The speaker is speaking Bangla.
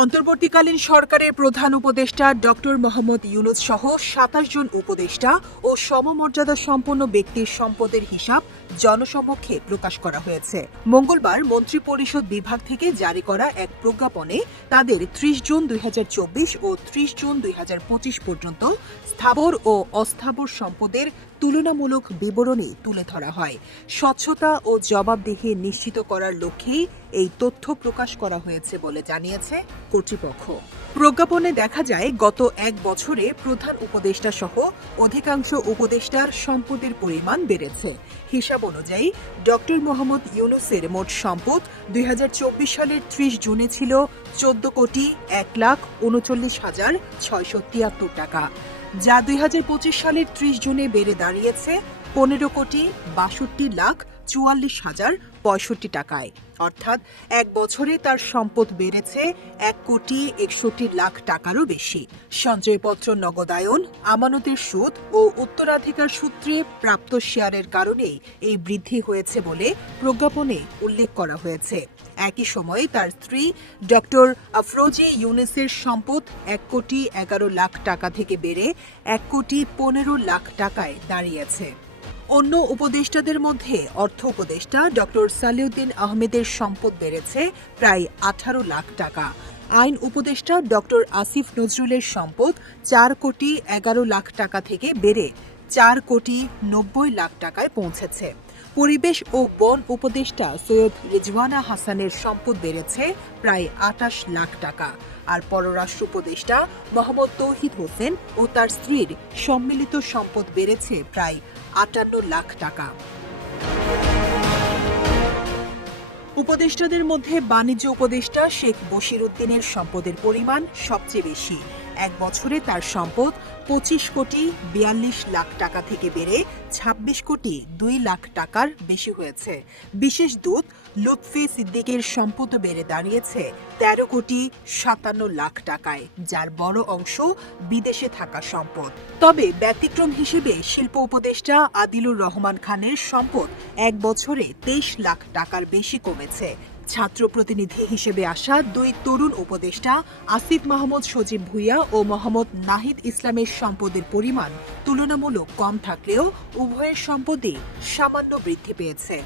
অন্তর্বর্তীকালীন সরকারের প্রধান উপদেষ্টা ডক্টর মোহাম্মদ ইউনূস সহ ২৭ জন উপদেষ্টা ও সমমর্যাদা সম্পন্ন ব্যক্তির সম্পদের হিসাব জনসমক্ষে প্রকাশ করা হয়েছে। মঙ্গলবার মন্ত্রিপরিষদ বিভাগ থেকে জারি করা এক প্রজ্ঞাপনে তাদের ৩০ জুন ২০২৪ ও ৩০ জুন ২০২৫ পর্যন্ত স্থাবর ও অস্থাবর সম্পদের তুলনামূলক বিবরণী তুলে ধরা হয়। স্বচ্ছতা ও জবাবদিহি নিশ্চিত করার লক্ষ্যেই এই তথ্য প্রকাশ করা হয়েছে বলে জানিয়েছে কর্তৃপক্ষ। প্রজ্ঞাপনে দেখা যায়, গত এক বছরে প্রধান উপদেষ্টা সহ অধিকাংশ উপদেষ্টার সম্পদের পরিমাণ বেড়েছে। হিসাব অনুযায়ী ডক্টর মোহাম্মদ ইউনূসের মোট সম্পদ ২০২৪ সালের ৩০ জুনে ছিল ১৪,৩৯,৬৭৩ টাকা, যা ২০২৫ সালের ৩০ জুনে বেড়ে দাঁড়িয়েছে ১৫,৬২,৪৪,০৬৫ টাকায়। অর্থাৎ এক বছরে তার সম্পদ বেড়েছে ১,৬১,০০,০০,০০০ টাকারও বেশি। সঞ্চয়পত্র নগদায়ন, আমানতের সুদ ও উত্তরাধিকার সূত্রে প্রাপ্ত শেয়ারের কারণেই এই বৃদ্ধি হয়েছে বলে প্রজ্ঞাপনে উল্লেখ করা হয়েছে। একই সময়ে তার স্ত্রী ডক্টর আফরোজা ইউনূসের সম্পদ ১,১১,০০,০০০ টাকা থেকে বেড়ে ১,১৫,০০,০০০ টাকায় দাঁড়িয়েছে। অন্য উপদেষ্টাদের মধ্যে অর্থ উপদেষ্টা ডক্টর সালেউদ্দিন আহমেদের সম্পদ বেড়েছে প্রায় ১৮ লাখ টাকা। আইন উপদেষ্টা ডক্টর আসিফ নজরুলের সম্পদ ৪,১১,০০,০০০ টাকা থেকে বেড়ে ৪,৯০,০০,০০০ টাকায় পৌঁছেছে। পরিবেশ ও বন উপদেষ্টা সৈয়দ রিজওয়ানা হাসানের সম্পদ বেড়েছে প্রায় ২৮ লাখ টাকা। আর পররাষ্ট্র উপদেষ্টা মোহাম্মদ তৌহিদ হোসেন ও তার স্ত্রীর সম্মিলিত সম্পদ বেড়েছে প্রায় ৫৮ লাখ টাকা। উপদেষ্টাদের মধ্যে বাণিজ্য উপদেষ্টা শেখ বশির উদ্দিনের সম্পদের পরিমাণ সবচেয়ে বেশি। এক বছরে তার সম্পদ ২৫,৪২,০০,০০০ টাকা থেকে বেড়ে ২৬,২,০০,০০০ টাকার বেশি হয়েছে। বিশেষ দূত লুৎফি সিদ্দিকের সম্পদ বেড়ে দাঁড়িয়েছে ১৩,৫৭,০০,০০০ টাকায়, যার বড় অংশ বিদেশে থাকা সম্পদ। তবে ব্যতিক্রম হিসেবে শিল্প উপদেষ্টা আদিলুর রহমান খানের সম্পদ এক বছরে ২৩ লাখ টাকার বেশি কমেছে। ছাত্র প্রতিনিধি হিসেবে আসা দুই তরুণ উপদেষ্টা আসিফ মাহমুদ সজীব ভুঁইয়া ও মোহাম্মদ নাহিদ ইসলামের সম্পদের পরিমাণ তুলনামূলক কম থাকলেও উভয়ের সম্পদই সামান্য বৃদ্ধি পেয়েছে।